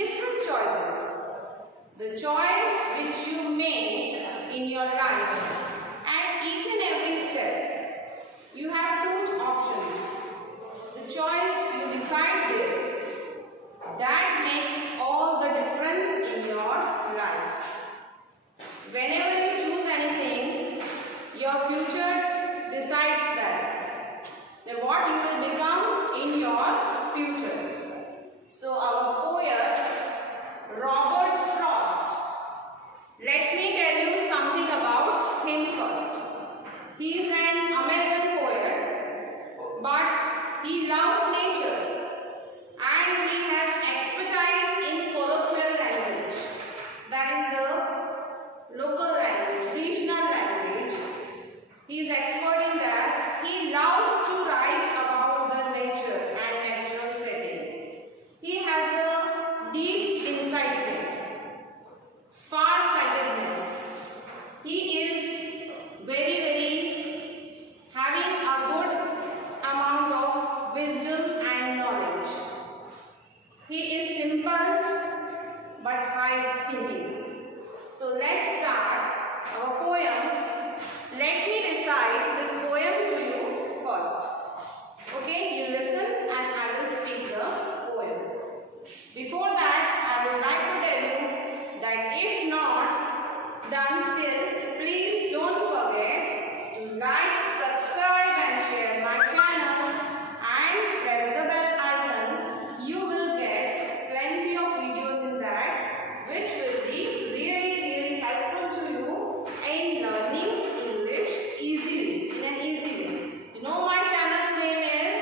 different choices. The choice which you make in your life, at each and every step, you have two options. The choice you decide there, that makes all the difference in your life. Whenever you choose anything, your future decides that what you will become in your future. So our poet Robert Frost, let me tell you something about him first. He is an American poet, but he loves nature and he has expertise in colloquial language, that is the local language, regional language. He is expert in that. He loves to write about the nature and natural setting. He has a deep insight, far-sightedness. He is very having a good amount of wisdom and knowledge. He is simple but high thinking. So let's start our poem. Let me recite this poem to you first. Okay, you listen and I will speak the poem. Before that, I would like to tell you that if not done still, please don't forget to like, subscribe and share my channel and press the bell icon. You will get plenty of videos in that which will be really helpful to you in learning English easily, in an easy way. You know my channel's name is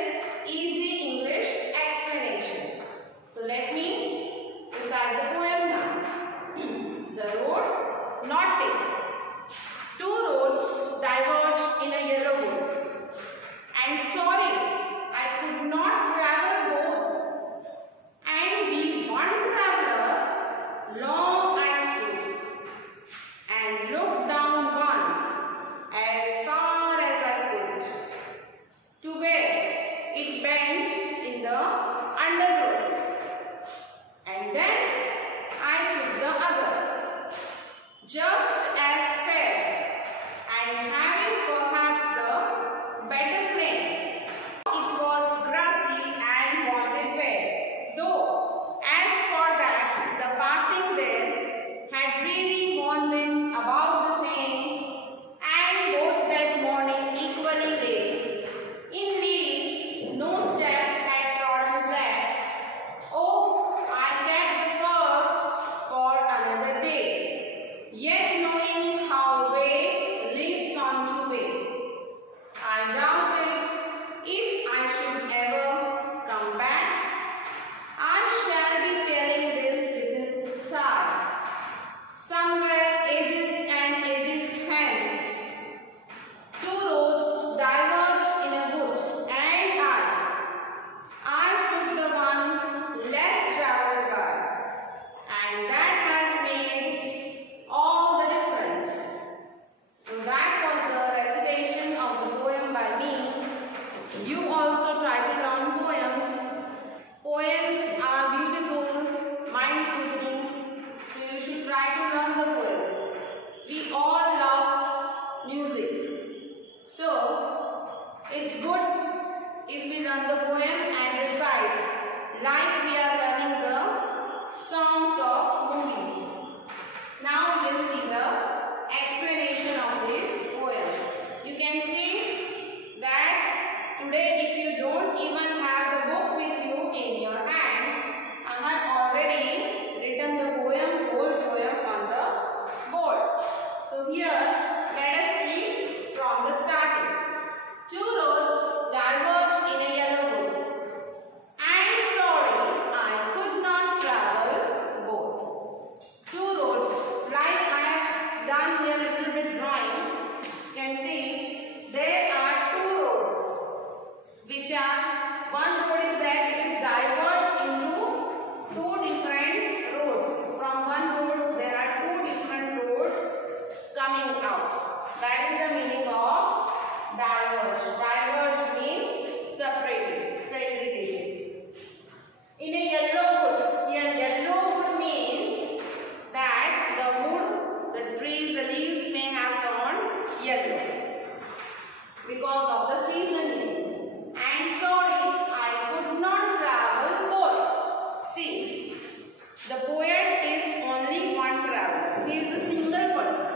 The poet is only one traveler. He is a single person.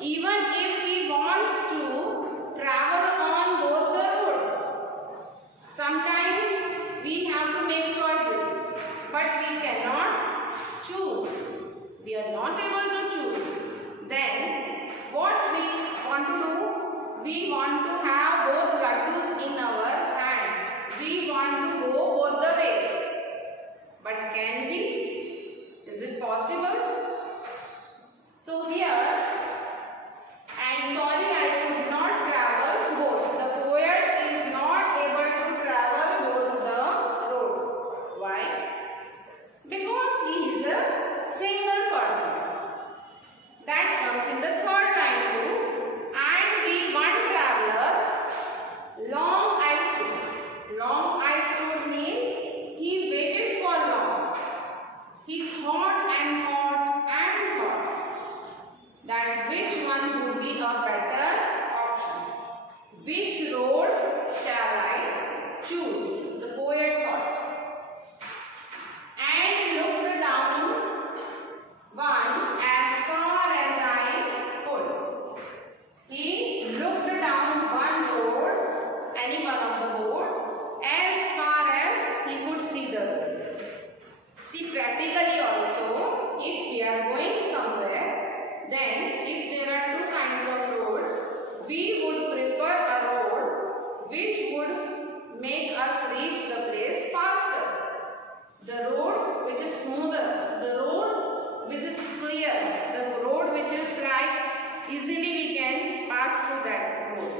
Even if he wants to travel on both the roads, sometimes we have to make choices, but we cannot choose. We are not able to choose. Then what we want to do? We want to have both laddus in our hand. We want to go both the ways. But can we? Is it possible? So here, and sorry, I could not travel both. The poet is not able to travel both the roads. Why? Because he is a single person. That comes in the third line too. And be one traveler, long I stood. Long I stood means he waited for long. He thought and thought and thought that which one would be a better option. Which road shall I choose? The poet thought. And looked down one as far as I could. He looked down one road, any one of the road, as far as he could see the road. See, practically also, if we are going somewhere, then if there are two kinds of roads, we would prefer a road which would make us reach the place faster. The road which is smoother, the road which is clear, the road which is like easily we can pass through that road.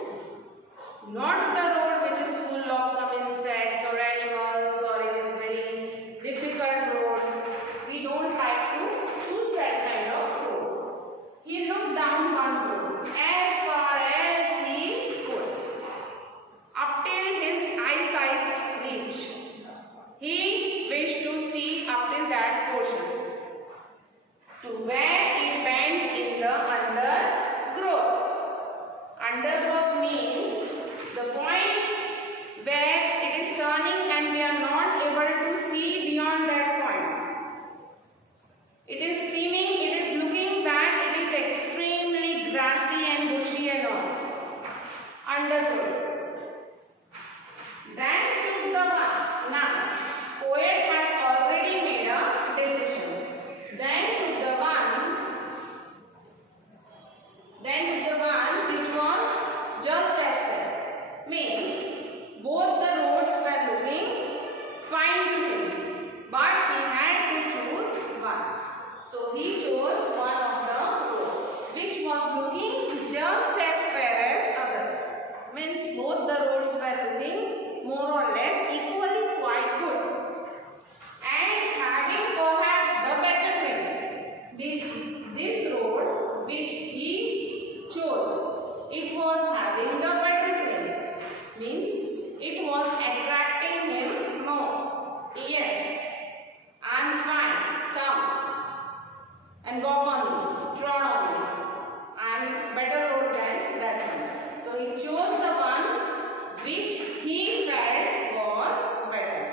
Not the road which is full of some insects or animals, or it is very difficult road. We don't like to choose that kind of road. He looked down one road as far as he could, up till his eyesight reached. He wished to see up till that portion, to where it went in the undergrowth. Undergrowth means the point where it is turning and we are not able to see beyond that point. It is seeming, it is looking that it is extremely grassy and bushy and all. Undergrowth. Then took the one. Now, poet has already made a decision. Then took the one which was just as fair. Means both the roads were looking fine to him, but he had to choose one. So he chose one of the roads which was looking just as fair as other. Means both the roads were looking more or less equally quite good, and having perhaps the better grip. This road which he chose, it was having the better grip. Means it was attracting him more. Yes, I am fine. Come and walk on me, trod on me. I am better road than that one. So he chose the one which he felt was better,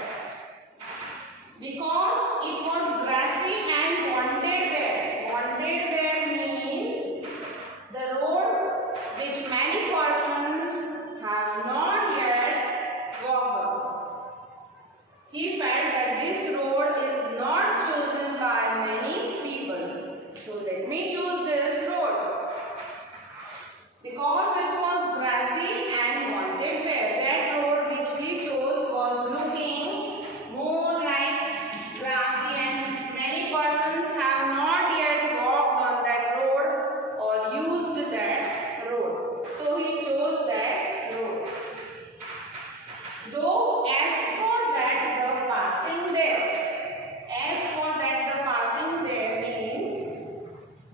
because it was grassy and wanted wear. Wanted wear means the road which many persons have not yet walked on. He felt that this road is not chosen by many people. So let me choose this road, because it was grassy and wanted wear. That road which he chose was looking more like grassy, and many persons have not yet walked on that road or used that road. So he chose that road. Though as for that the passing there means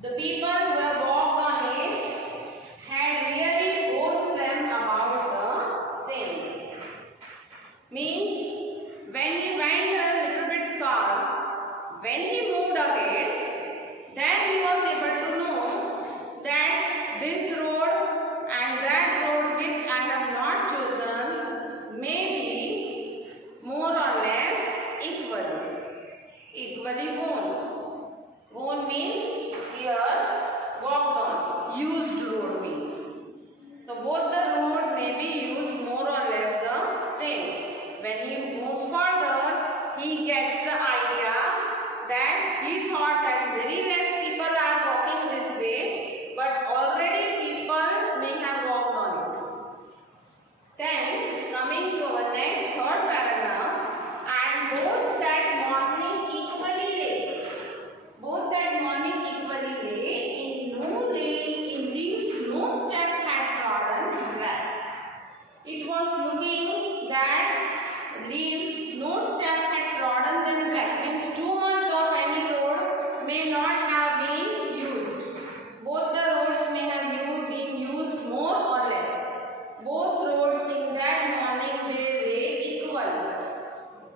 the people who have walked on it had really warned them about the same. Means when he went a little bit far, when he moved ahead, then he was able to know that this road and that road which I have not chosen may be more or less equally worn. means here walked on. Used road means. So both the road may be used more or less the same. When he moves further, he gets the idea that he thought that very less people are walking this way, but already people may have walked on it. Then coming to our next third paragraph, and both that morning equally late. Both that morning equally late, in leaves no step had trodden black. It was looking that leaves no step had trodden them black. Means too much of any road may not have been used. Both the roads may have been used more or less. Both roads in that morning they lay equal.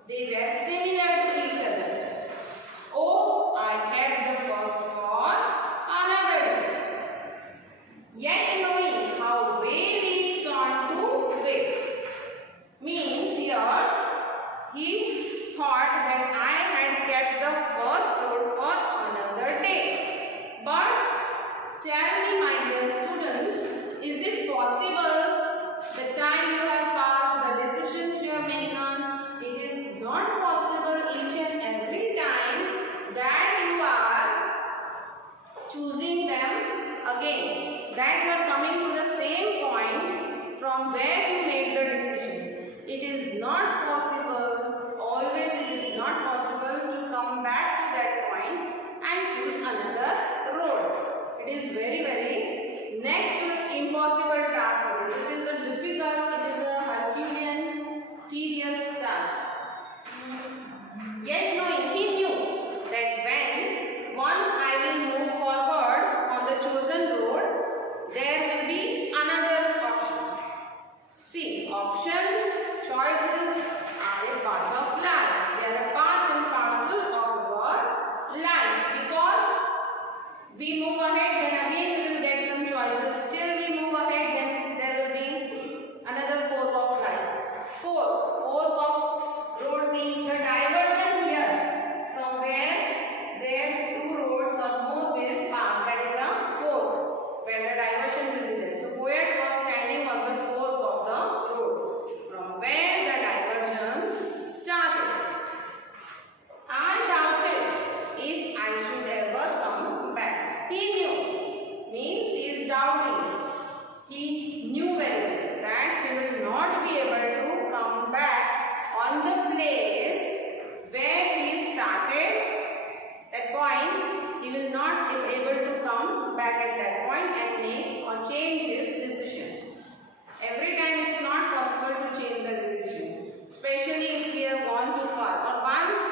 They were similar to each other. Oh, I kept the first for another day. Yet knowing how way leads on to way. Means here, he thought that I had kept the first road for another day. But tell me, my dear students, is it possible the time you have passed, the decisions you have made, it is not possible each and every time that you are choosing them again, that you are coming to the same point from where you made the decision. It is not possible, always it is not possible to come back to that point and choose another road. It is very next to impossible task. It is a difficult, it is a Herculean, tedious task. Yet knowing, he knew that when once I will move forward on the chosen road, there will be another option. See, options, choices are a part of life. They are a part and parcel of our life, because we move ahead, then again we will get some choices. Still we move ahead, then there will be another fork of life. Fork of road means the diversion here, from where there two roads or more will pass. That is a fork, where the diversion will be there. So poet was standing on the fork of the road, from where the diversions started. I doubted if I should ever come back. He knew, means he is doubting. He knew very well that he will not be able to come back on the place where he started. That point, he will not be able to come back at that point and make or change his decision. Every time it's not possible to change the decision, especially if we have gone too far. Or once,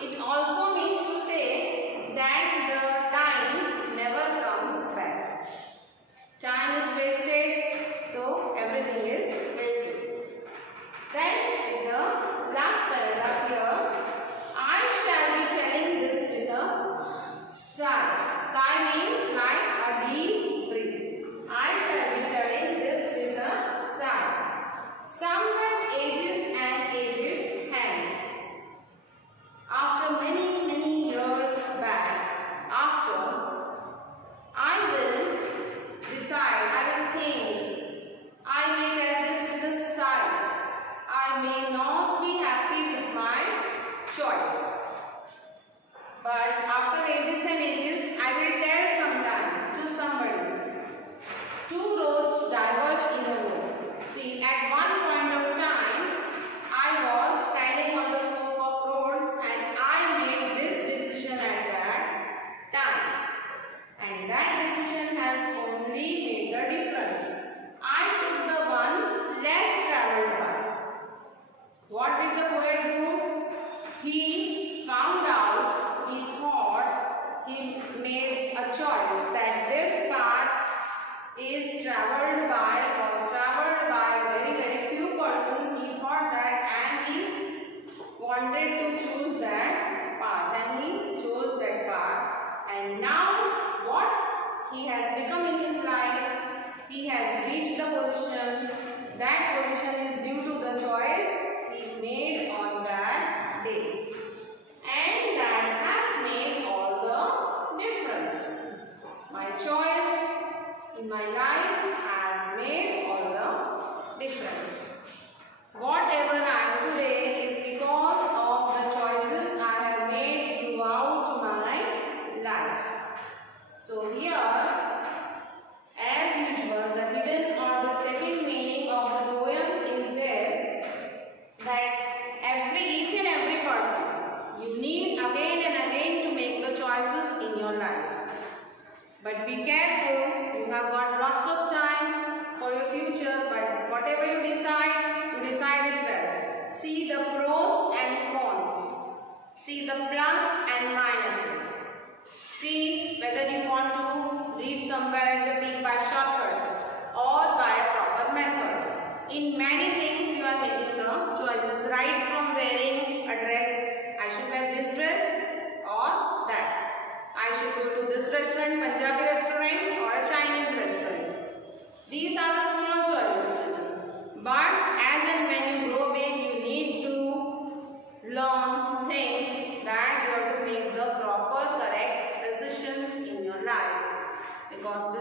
it also means to say that the time never comes back. Time is wasted, so everything is wasted. Then, in the last paragraph here, I shall be telling this with a sigh. Sigh means like a deep breath. I shall be telling this with a sigh. Some have ages and ages hence. After many years back, after, I will decide, I will think, I may tell this with a sigh. I may not be happy with my choice. But after ages and ages, I will tell sometime to somebody. Two roads diverge in a road. See, at one point of time, I was standing on the fork of road and I made this decision at that time. And that decision has only made the difference. I took the one less traveled by. What did the poet do? He found out, he thought, he made a choice that this path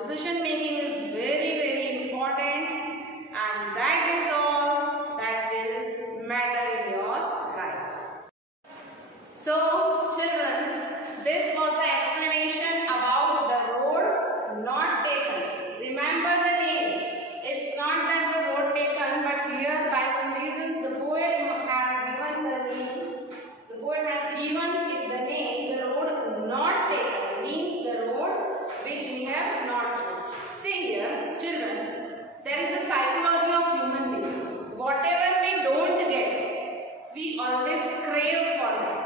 decision making is very, very important, and that is all that will matter in your life. So children, this was the explanation about the road not taken. Remember the name. It's not that the road taken, but here by some reasons the poet has given the name. The poet has given it the name, the road not taken, means the road which we have not chosen. See here, children, there is a psychology of human beings. Whatever we don't get, we always crave for it.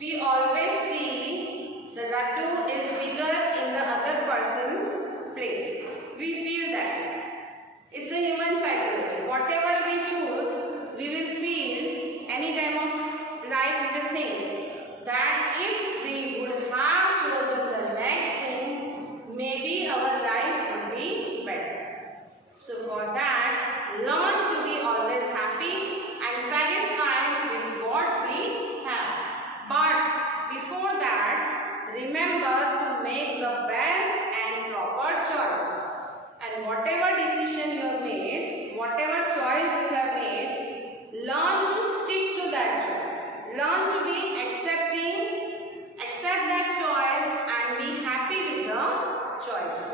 We always see the laddu is bigger in the other person's plate. We feel that. It's a human psychology. Whatever we choose, we will feel any time of life we will think that if we would have chosen the next thing, maybe our life would be better. So for that, learn to be always happy and satisfied with what we have. But before that, remember to make the best and proper choice. And whatever decision you have made, whatever choice you have made, learn to stick to that choice. Learn to be accept that choice and be happy with the choice.